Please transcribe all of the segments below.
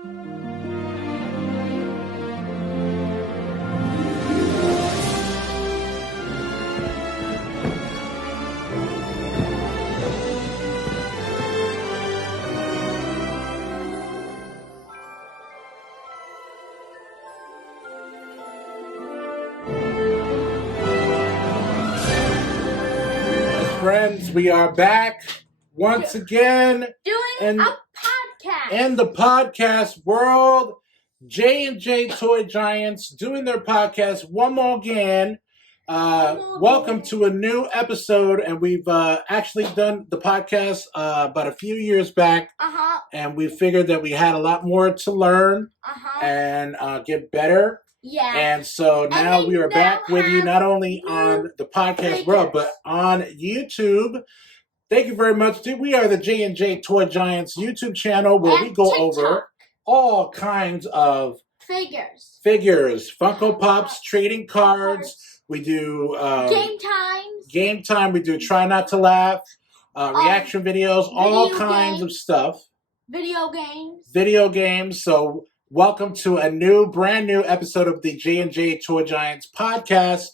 Friends, we are back once again doing a podcast in the podcast world. J&J Toy Giants doing their podcast one more again. Welcome to a new episode, and we've actually done the podcast about a few years back, and we figured that we had a lot more to learn and get better. Yeah. And so now we are back with you, not only on the podcast world, but on YouTube. Thank you very much. We are the J&J Toy Giants YouTube channel where we go over all kinds of figures, Funko Pops, trading cards. We do game time. We do try not to laugh, reaction videos, all kinds of stuff. Video games. So welcome to a brand new episode of the J&J Toy Giants podcast.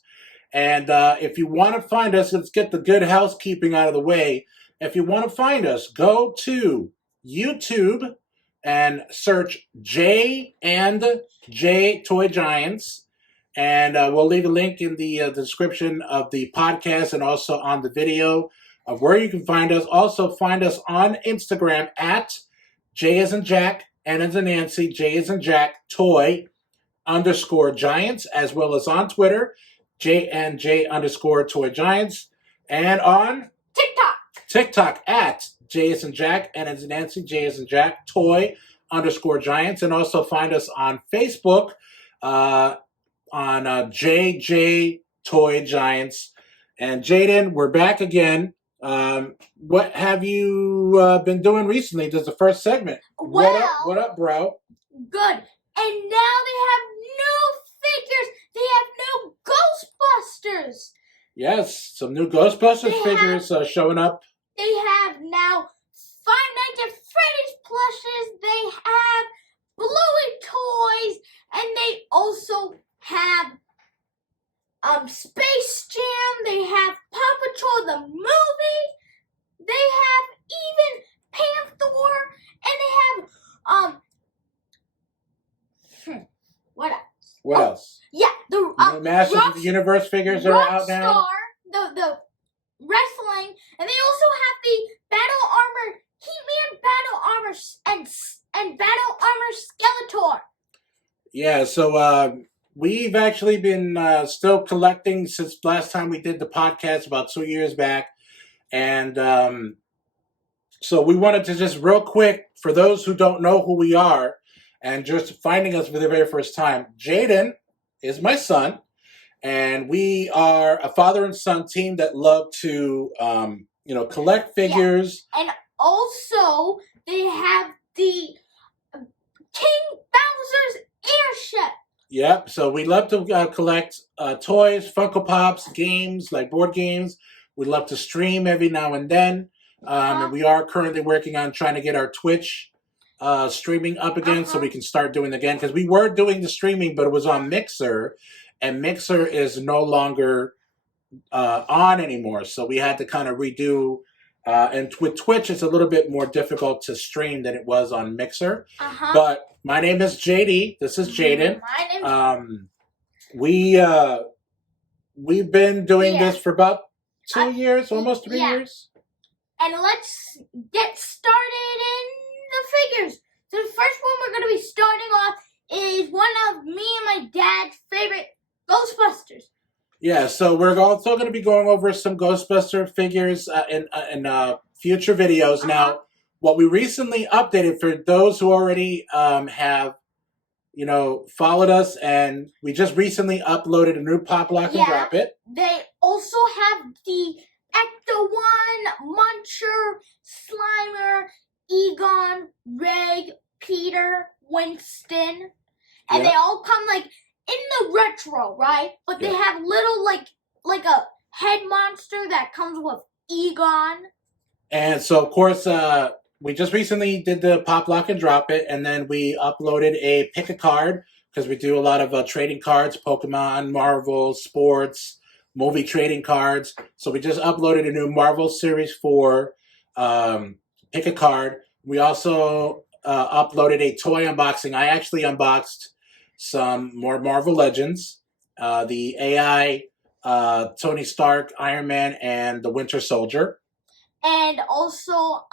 And if you want to find us, let's get the good housekeeping out of the way. If you want to find us, go to YouTube and search J&J Toy Giants. And we'll leave a link in the description of the podcast and also on the video of where you can find us. Also find us on Instagram at J as in Jack, N as in Nancy, J as in Jack, Toy _Giants, as well as on Twitter, J&J _Toy Giants, and on TikTok at J as in Jack, N as in Nancy, J as in Jack, Toy _Giants, and also find us on Facebook on JJ Toy Giants. And Jaiden, we're back again. What have you been doing recently? This is the first segment. Well, what up, bro? Good. And now they have new figures. They have new Ghostbusters. Yes, some new Ghostbusters figures showing up. They have now Five Nights at Freddy's plushes. They have Bluey toys, and they also have Space Jam. They have Paw Patrol the movie. They have even Panther, and they have What else? Yeah, the Masters of the Universe figures are out now. The wrestling, and they also have the Battle Armor, He-Man Battle Armor, and Battle Armor Skeletor. Yeah, so we've actually been still collecting since last time we did the podcast about 2 years back, and so we wanted to just real quick, for those who don't know who we are, and just finding us for the very first time, Jaiden is my son, and we are a father and son team that love to, collect figures. Yeah. And also, they have the King Bowser's airship. Yep, so we love to collect toys, Funko Pops, games, like board games. We love to stream every now and then. And we are currently working on trying to get our Twitch streaming up again so we can start doing it again. Because we were doing the streaming, but it was on Mixer. And Mixer is no longer on anymore. So we had to kind of redo. And with Twitch, it's a little bit more difficult to stream than it was on Mixer. But my name is JD. This is Jaiden. We've been doing this for about 2 years, almost 3 years. And let's get started in the figures. So the first one we're going to be starting off is one of me and my dad's favorite Ghostbusters. Yeah, so we're also going to be going over some Ghostbuster figures in future videos. Now, what we recently updated for those who already have, followed us, and we just recently uploaded a new Pop Lock and Drop It. They also have the Ecto-1, Muncher, Slimer, Egon, Reg, Peter, Winston. And they all come in the retro, right? But they have little like a head monster that comes with Egon. And so of course we just recently did the pop, lock, and drop it, and then we uploaded a pick a card because we do a lot of trading cards, Pokemon, Marvel, sports, movie trading cards. So we just uploaded a new Marvel Series 4 pick a card. We also uploaded a toy unboxing. I actually unboxed some more Marvel Legends, the AI Tony Stark, Iron Man, and the Winter Soldier. And also,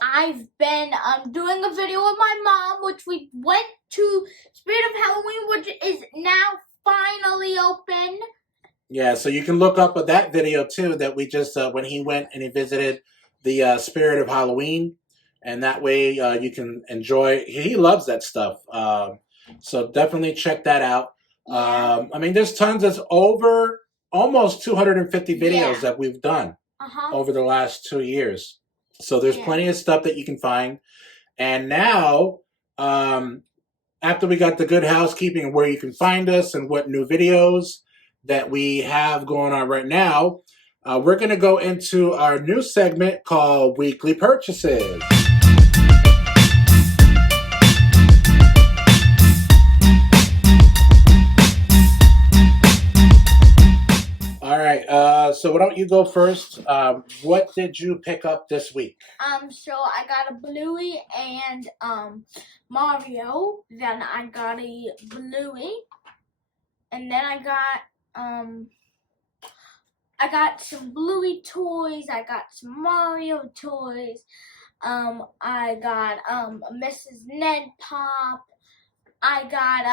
I've been doing a video with my mom, which we went to Spirit of Halloween, which is now finally open. Yeah, so you can look up at that video too that we just when he went and he visited the Spirit of Halloween, and that way you can enjoy. He loves that stuff, so definitely check that out. Yeah. I mean, there's tons. There's over almost 250 videos that we've done over the last 2 years. So there's plenty of stuff that you can find. And now, after we got the good housekeeping and where you can find us and what new videos that we have going on right now, we're going to go into our new segment called Weekly Purchases. All right, so why don't you go first? What did you pick up this week? So I got a Bluey and Mario. Then I got a Bluey, and then I got some Bluey toys. I got some Mario toys. I got Mrs. Ned Pop. I got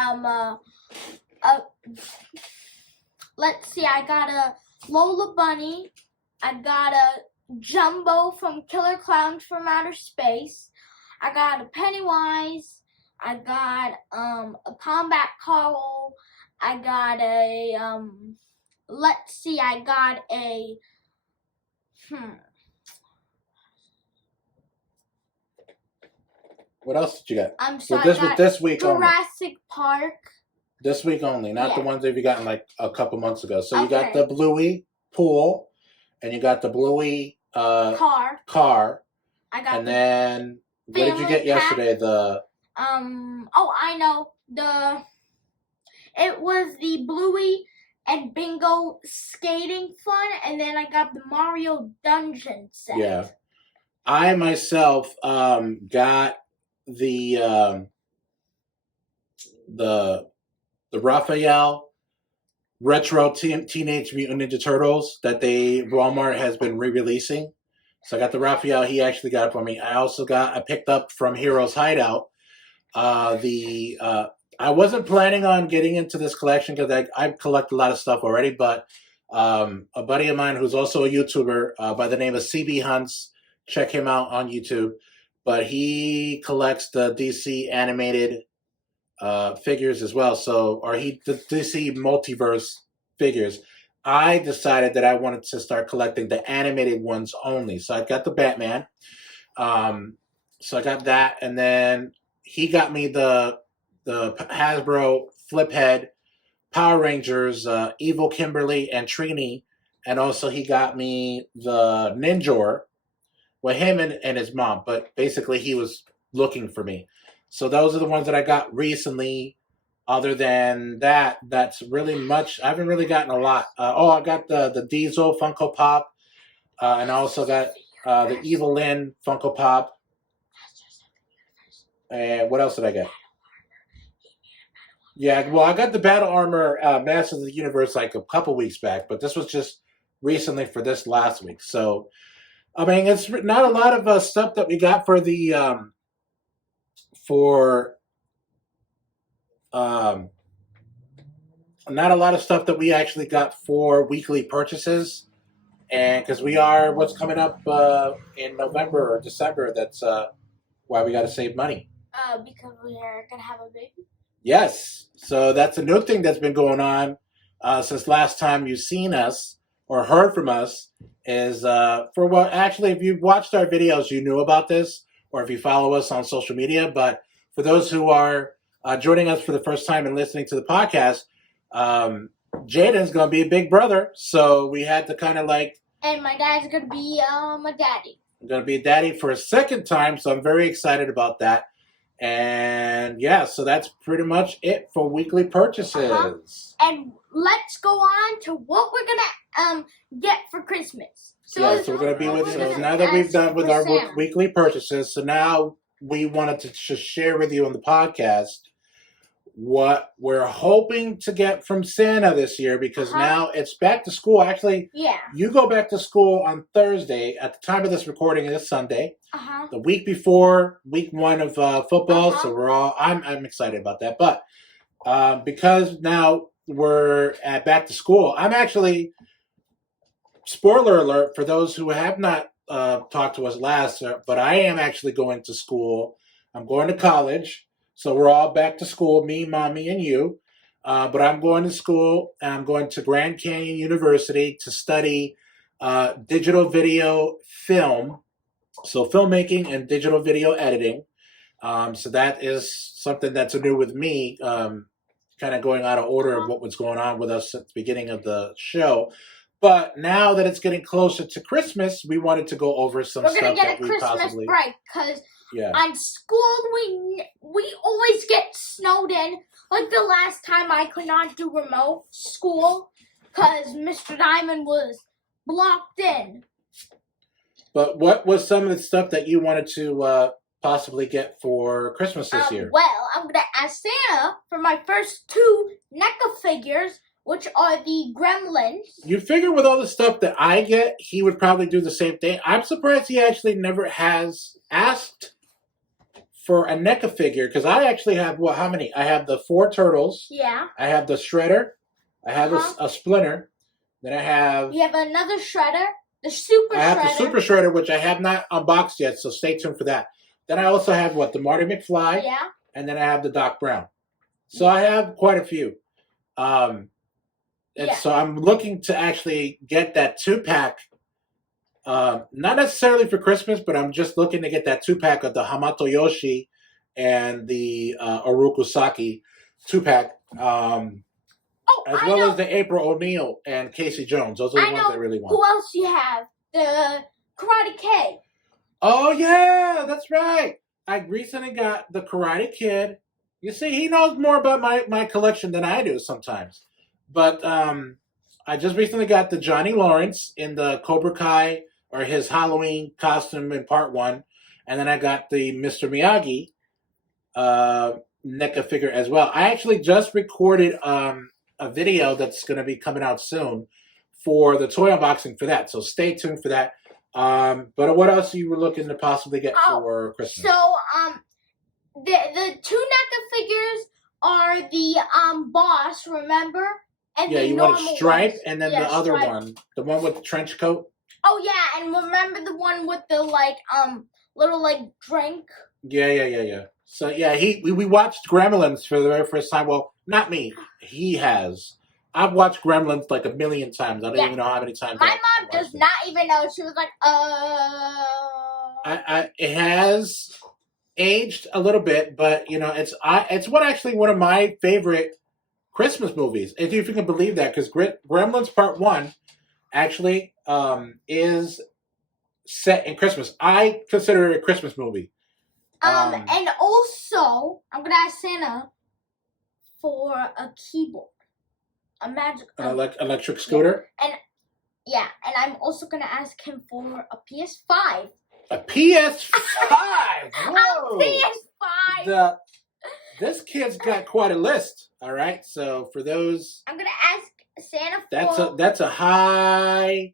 let's see, I got a Lola Bunny. I got a Jumbo from Killer Clowns from Outer Space. I got a Pennywise. I got a Combat Carl. I got a let's see, I got a What else did you get? So this I got was this week Jurassic only. Park. This week only, not the ones that you gotten like a couple months ago. So you got the Bluey pool, and you got the Bluey car. I got then what did you get yesterday? The oh, I know, it was the Bluey and Bingo skating fun, and then I got the Mario dungeon set. Yeah, I myself got the Raphael retro Teenage Mutant Ninja Turtles that Walmart has been re-releasing. So I got the Raphael. He actually got it for me. I picked up from Heroes Hideout. I wasn't planning on getting into this collection because I collect a lot of stuff already, but a buddy of mine who's also a YouTuber by the name of CB Hunts, check him out on YouTube. But he collects the DC animated figures as well. The DC multiverse figures. I decided that I wanted to start collecting the animated ones only. So I got the Batman. So I got that, and then he got me the Hasbro Fliphead Power Rangers, Evil Kimberly and Trini, and also he got me the Ninjor. Well, him and his mom, but basically he was looking for me. So those are the ones that I got recently. Other than that, that's really much. I haven't really gotten a lot. I got the Diesel Funko Pop, and I also got the Evil Lynn Funko Pop. And what else did I get? Yeah, well, I got the Battle Armor Masters of the Universe like a couple weeks back, but this was just recently for this last week. So, I mean, it's not a lot of stuff that we got for the not a lot of stuff that we actually got for weekly purchases, and because what's coming up in November or December, that's why we got to save money. Because we are gonna have a baby. Yes, so that's a new thing that's been going on since last time you've seen us or heard from us. Actually, if you watched our videos, you knew about this, or if you follow us on social media. But for those who are joining us for the first time and listening to the podcast, Jaiden's going to be a big brother, so we had to kind of like. And my dad's going to be a daddy. I'm going to be a daddy for a second time, so I'm very excited about that. And yeah, so that's pretty much it for weekly purchases. And let's go on to what we're gonna get for Christmas. So we're going to be with. So now that we've done with our weekly purchases, so now we wanted to just share with you on the podcast what we're hoping to get from Santa this year, because now it's back to school. Actually, you go back to school on Thursday. At the time of this recording, it's Sunday. The week before week 1 of football, so we're all. I'm excited about that, but because now we're back to school, I'm actually. Spoiler alert for those who have not talked to us last, but I am actually going to school. I'm going to college. So we're all back to school, me, mommy, and you. But I'm going to school. I'm going to Grand Canyon University to study digital video film. So filmmaking and digital video editing. So that is something that's new with me, kind of going out of order of what was going on with us at the beginning of the show. But now that it's getting closer to Christmas, we wanted to go over some stuff that we possibly... We're going to get a Christmas break, because on school, we always get snowed in. Like the last time I could not do remote school because Mr. Diamond was blocked in. But what was some of the stuff that you wanted to possibly get for Christmas this year? Well, I'm going to ask Santa for my first 2 NECA figures, which are the Gremlins. You figure with all the stuff that I get, he would probably do the same thing. I'm surprised he actually never has asked for a NECA figure, because I actually have, how many? I have the 4 turtles. Yeah. I have the Shredder. I have a Splinter. Then I have... You have another Shredder. The Super Shredder. I have the Super Shredder, which I have not unboxed yet, so stay tuned for that. Then I also have, the Marty McFly. Yeah. And then I have the Doc Brown. So I have quite a few. So I'm looking to actually get that 2-pack. Not necessarily for Christmas, but I'm just looking to get that 2-pack of the Hamato Yoshi and the Orokusaki 2-pack. As well as the April O'Neil and Casey Jones. Those are the ones I really want. Who else you have? The Karate Kid. Oh, yeah, that's right. I recently got the Karate Kid. You see, he knows more about my collection than I do sometimes. But I just recently got the Johnny Lawrence in the Cobra Kai, or his Halloween costume in part 1. And then I got the Mr. Miyagi NECA figure as well. I actually just recorded a video that's going to be coming out soon for the toy unboxing for that. So stay tuned for that. But what else you were looking to possibly get for Christmas? So, the 2 NECA figures are the boss, remember? And you want a Stripe, and then the other one, the one with the trench coat. Oh yeah, and remember the one with the little drink? Yeah. So yeah, we watched Gremlins for the very first time. Well, not me. He has. I've watched Gremlins like 1,000,000 times. I don't even know how many times. My mom does not even know. She was like, It has aged a little bit, but it's one of my favorite Christmas movies, if you can believe that, because Gremlins Part 1 actually is set in Christmas. I consider it a Christmas movie. And also, I'm going to ask Santa for a keyboard. A magic... electric scooter? And I'm also going to ask him for a PS5. A PS5? Whoa! A PS5! This kid's got quite a list. All right, so for those, I'm gonna ask Santa for. That's a high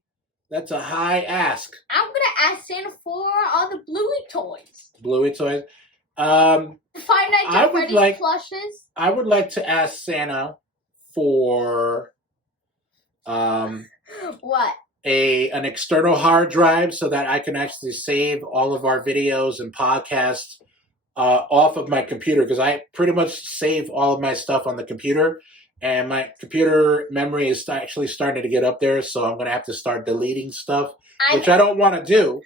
ask. I'm gonna ask Santa for all the Bluey toys. Bluey toys. Five Nights at Freddy's plushes. I would like to ask Santa for what? An external hard drive so that I can actually save all of our videos and podcasts off of my computer, because I pretty much save all of my stuff on the computer, and my computer memory is actually starting to get up there, so I'm going to have to start deleting stuff, which I don't want to do,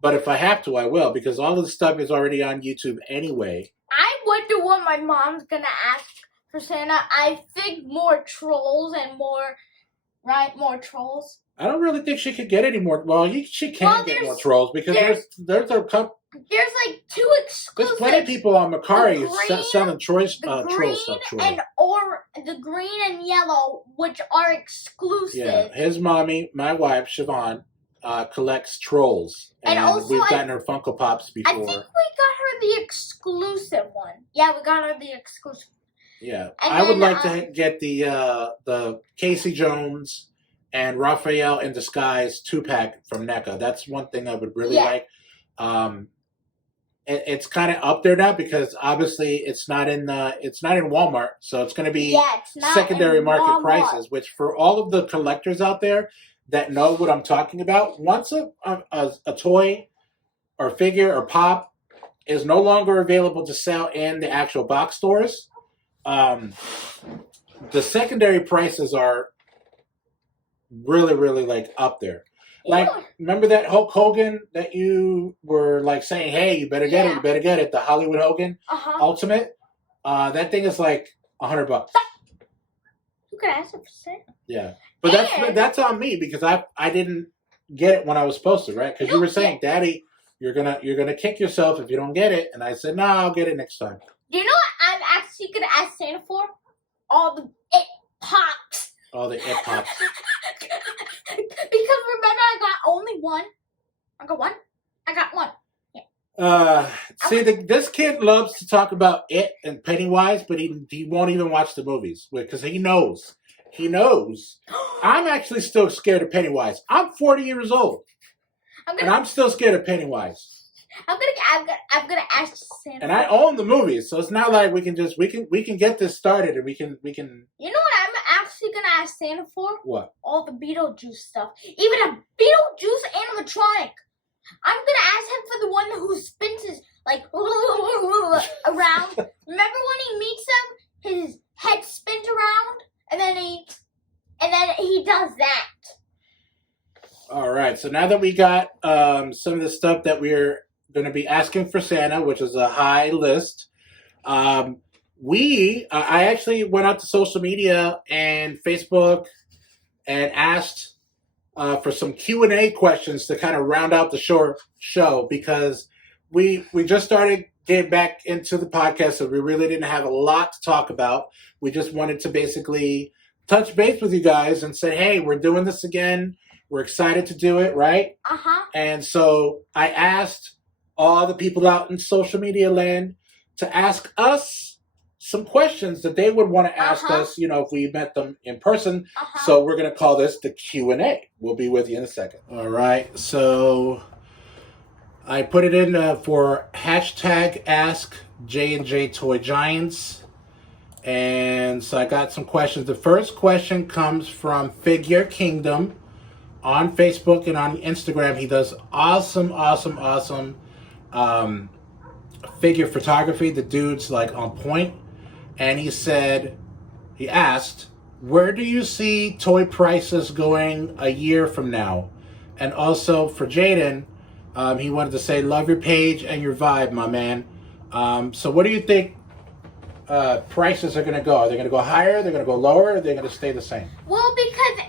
but if I have to, I will, because all of the stuff is already on YouTube anyway. I wonder what my mom's going to ask for Santa. I think more trolls and more trolls. I don't really think she could get any more. Well, she can Well, get more trolls because there's a couple. There's like 2 There's exclusive. plenty of people on Macari selling troll green stuff. the green and yellow, which are exclusive. Yeah, his mommy, my wife Siobhan, collects trolls, and also we've gotten her Funko Pops before. I think we got her the exclusive one. Yeah, we got her the exclusive. Yeah, and I would like to get the Casey Jones and Raphael in Disguise 2-pack from NECA. That's one thing I would really like. It's kind of up there now because obviously it's not in Walmart, so it's going to be secondary market prices. Which for all of the collectors out there that know what I'm talking about, once a toy or figure or pop is no longer available to sell in the actual box stores, the secondary prices are really, really like up there. Like, remember that Hulk Hogan that you were like saying, "Hey, you better get it, you better get it." The Hollywood Hogan Ultimate. That thing is like $100. You could ask it for sale. Yeah, but that's on me because I didn't get it when I was supposed to, right? Because you were saying, "Daddy, you're gonna kick yourself if you don't get it," and I said, "No, I'll get it next time." Do you know what I'm actually gonna ask Santa for? All the it pops. All the it pops. Because remember, I got only one. I got one. Yeah. See, this kid loves to talk about it and Pennywise, but he won't even watch the movies because he knows. He knows. I'm actually still scared of Pennywise. I'm 40 years old, and I'm still scared of Pennywise. I'm gonna ask Santa. And I own the movies, so it's not like we can get this started and we can. You know what I'm actually gonna ask Santa for? What? All the Beetlejuice stuff, even a Beetlejuice animatronic. I'm gonna ask him for the one who spins his like around. Remember when he meets them, his head spins around, and then he does that. All right. So now that we got some of the stuff that we're going to be asking for Santa, which is a high list, I actually went out to social media and Facebook and asked for some Q&A questions to kind of round out the show because we just started getting back into the podcast, so we really didn't have a lot to talk about. We just wanted to basically touch base with you guys and say, hey, we're doing this again. We're excited to do it, right? And so I asked all the people out in social media land to ask us some questions that they would want to ask us, if we met them in person. So we're going to call this the Q&A. We'll be with you in a second. All right. So I put it in for hashtag Ask J&J Toy Giants. And so I got some questions. The first question comes from Figure Kingdom on Facebook and on Instagram. He does awesome figure photography. The dude's like on point. And he asked, where do you see toy prices going a year from now? And also for Jaiden, he wanted to say, love your page and your vibe, my man. So what do you think prices are going to go? Are they going to go higher? They're going to go lower? Or are they going to stay the same? Well, because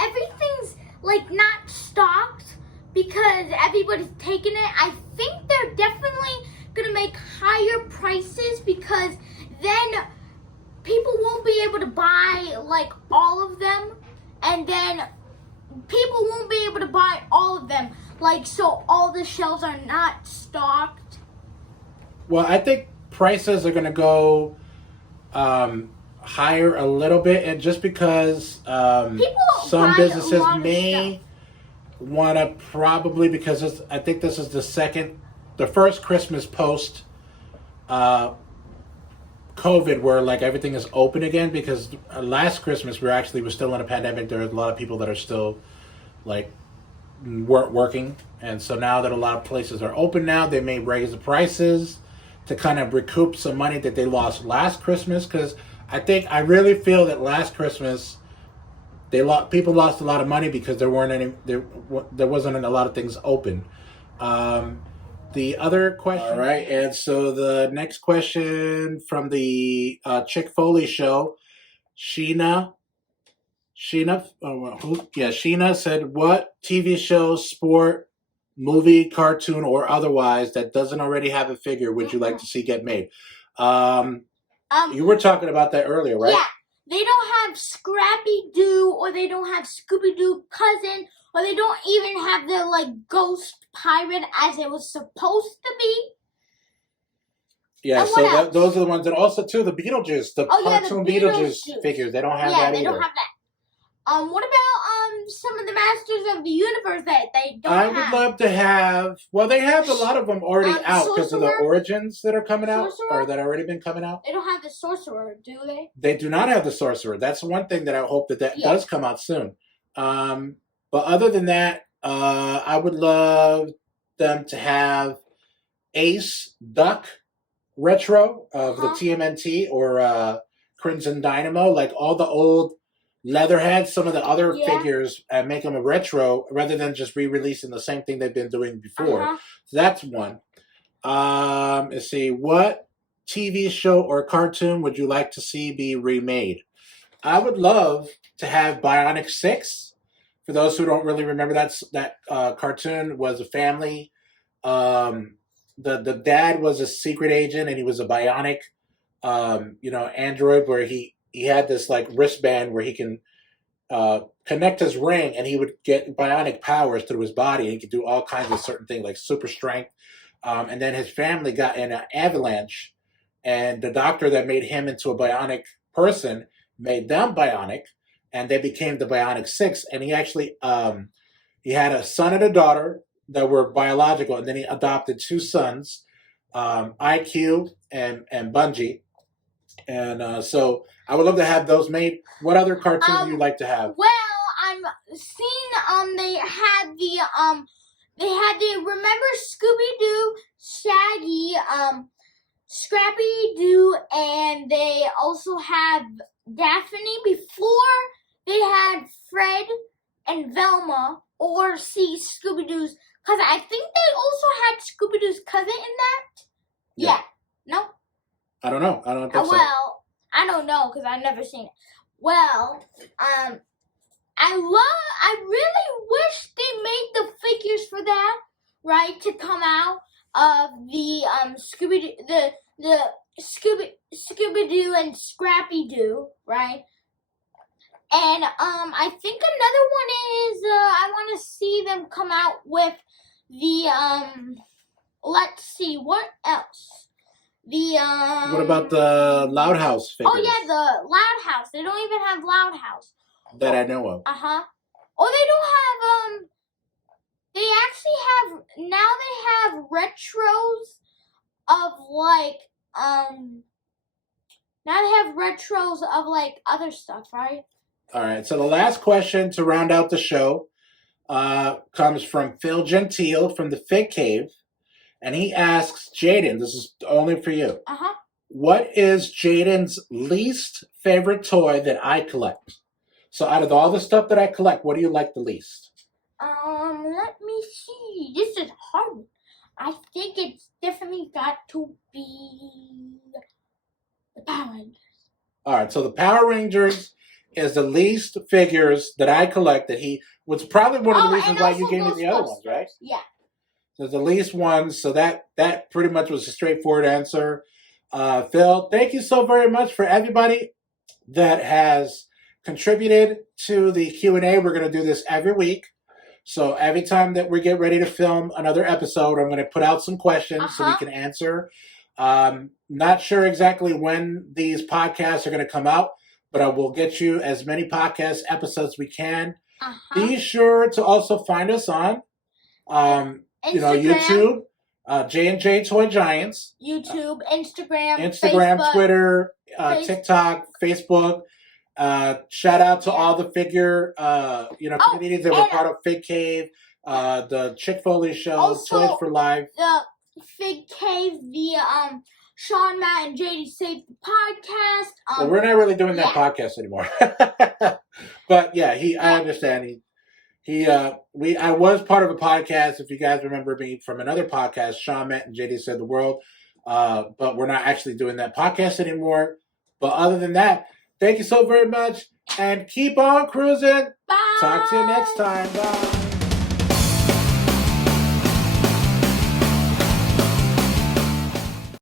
everything's like not stocked because everybody's taking it. I think they're definitely going to make higher prices because then people won't be able to buy like all of them, and then people won't be able to buy all of them. Like, so all the shelves are not stocked. Well, I think prices are going to go higher a little bit, and just because some businesses may want to probably, because I think this is the first Christmas post COVID where like everything is open again, because last Christmas we were still in a pandemic. There are a lot of people that are still like weren't working, and so now that a lot of places are open now, they may raise the prices to kind of recoup some money that they lost last Christmas. Because I really feel that last Christmas people lost a lot of money because there wasn't a lot of things open. The other question. All right, and so the next question from the Chick Foley show, Sheena Sheena, Sheena said, "What TV show, sport, movie, cartoon, or otherwise that doesn't already have a figure would you like to see get made?" You were talking about that earlier, right? Yeah. They don't have Scrappy Doo, or they don't have Scooby Doo cousin, or they don't even have the ghost pirate as it was supposed to be. Yeah, so those are the ones, and also too the Beetlejuice, the cartoon Beetlejuice figures. They don't have that either. Yeah, they don't have that. What about some of the Masters of the Universe that they don't have? I would love to have. Well, they have a lot of them already out because of the Origins that are coming out, or that already been coming out. They don't have the Sorcerer, do they? They do not have the Sorcerer. That's one thing that I hope that does come out soon. But other than that, I would love them to have Ace Duck retro of the TMNT or Crimson Dynamo, like all the old Leatherheads, some of the other figures, and make them a retro rather than just re-releasing the same thing they've been doing before. So that's one. Let's see. What TV show or cartoon would you like to see be remade? I would love to have Bionic 6. For those who don't really remember, that cartoon was a family. The dad was a secret agent, and he was a bionic, android, where he had this wristband where he can connect his ring, and he would get bionic powers through his body, and he could do all kinds of certain things like super strength. And then his family got in an avalanche, and the doctor that made him into a bionic person made them bionic, and they became the Bionic 6. And he actually he had a son and a daughter that were biological, and then he adopted 2 sons, IQ and Bungie. And so I would love to have those made. What other cartoon would you like to have? Well, I'm seeing they had the remember Scooby Doo, Shaggy, Scrappy Doo, and they also have Daphne. Before they had Fred and Velma, or Scooby Doo's, because I think they also had Scooby Doo's cousin in that. Yeah. No. I don't know. I don't think so. Well, I don't know because I've never seen it. Well, I really wish they made the figures for that, right, to come out of the Scooby Doo and Scrappy Doo, right? And I think another one is I want to see them come out with the let's see, what else? What about the Loud House figures? Oh yeah, the Loud House. They don't even have Loud House that I know of. Oh, they don't have they actually have, now they have retros of now they have retros of other stuff, right? All right, so the last question to round out the show comes from Phil Gentile from the Fig Cave. And he asks, Jaiden, this is only for you. What is Jaiden's least favorite toy that I collect? So out of all the stuff that I collect, what do you like the least? Let me see. This is hard. I think it's definitely got to be the Power Rangers. All right, so the Power Rangers is the least figures that I collect. That he was probably one of the reasons why you gave me the other ones, right? Yeah. So the least ones. So that pretty much was a straightforward answer. Phil, thank you so very much for everybody that has contributed to the Q&A. We're going to do this every week. So every time that we get ready to film another episode, I'm going to put out some questions so we can answer. Not sure exactly when these podcasts are going to come out, but I will get you as many podcast episodes we can. Be sure to also find us on YouTube, J&J Toy Giants. YouTube, Instagram, Facebook, Twitter, TikTok, Facebook. Shout out to all the figure communities that were part of Fig Cave, the Chick Foley Show, also, Toys for Life. The Fig Cave, the Sean, Matt, and JD Save the Podcast. Well, we're not really doing that podcast anymore. But yeah, I understand. I was part of a podcast, if you guys remember me from another podcast, Sean, Matt, and JD Said the World. But we're not actually doing that podcast anymore. But other than that, thank you so very much. And keep on cruising. Bye. Talk to you next time. Bye.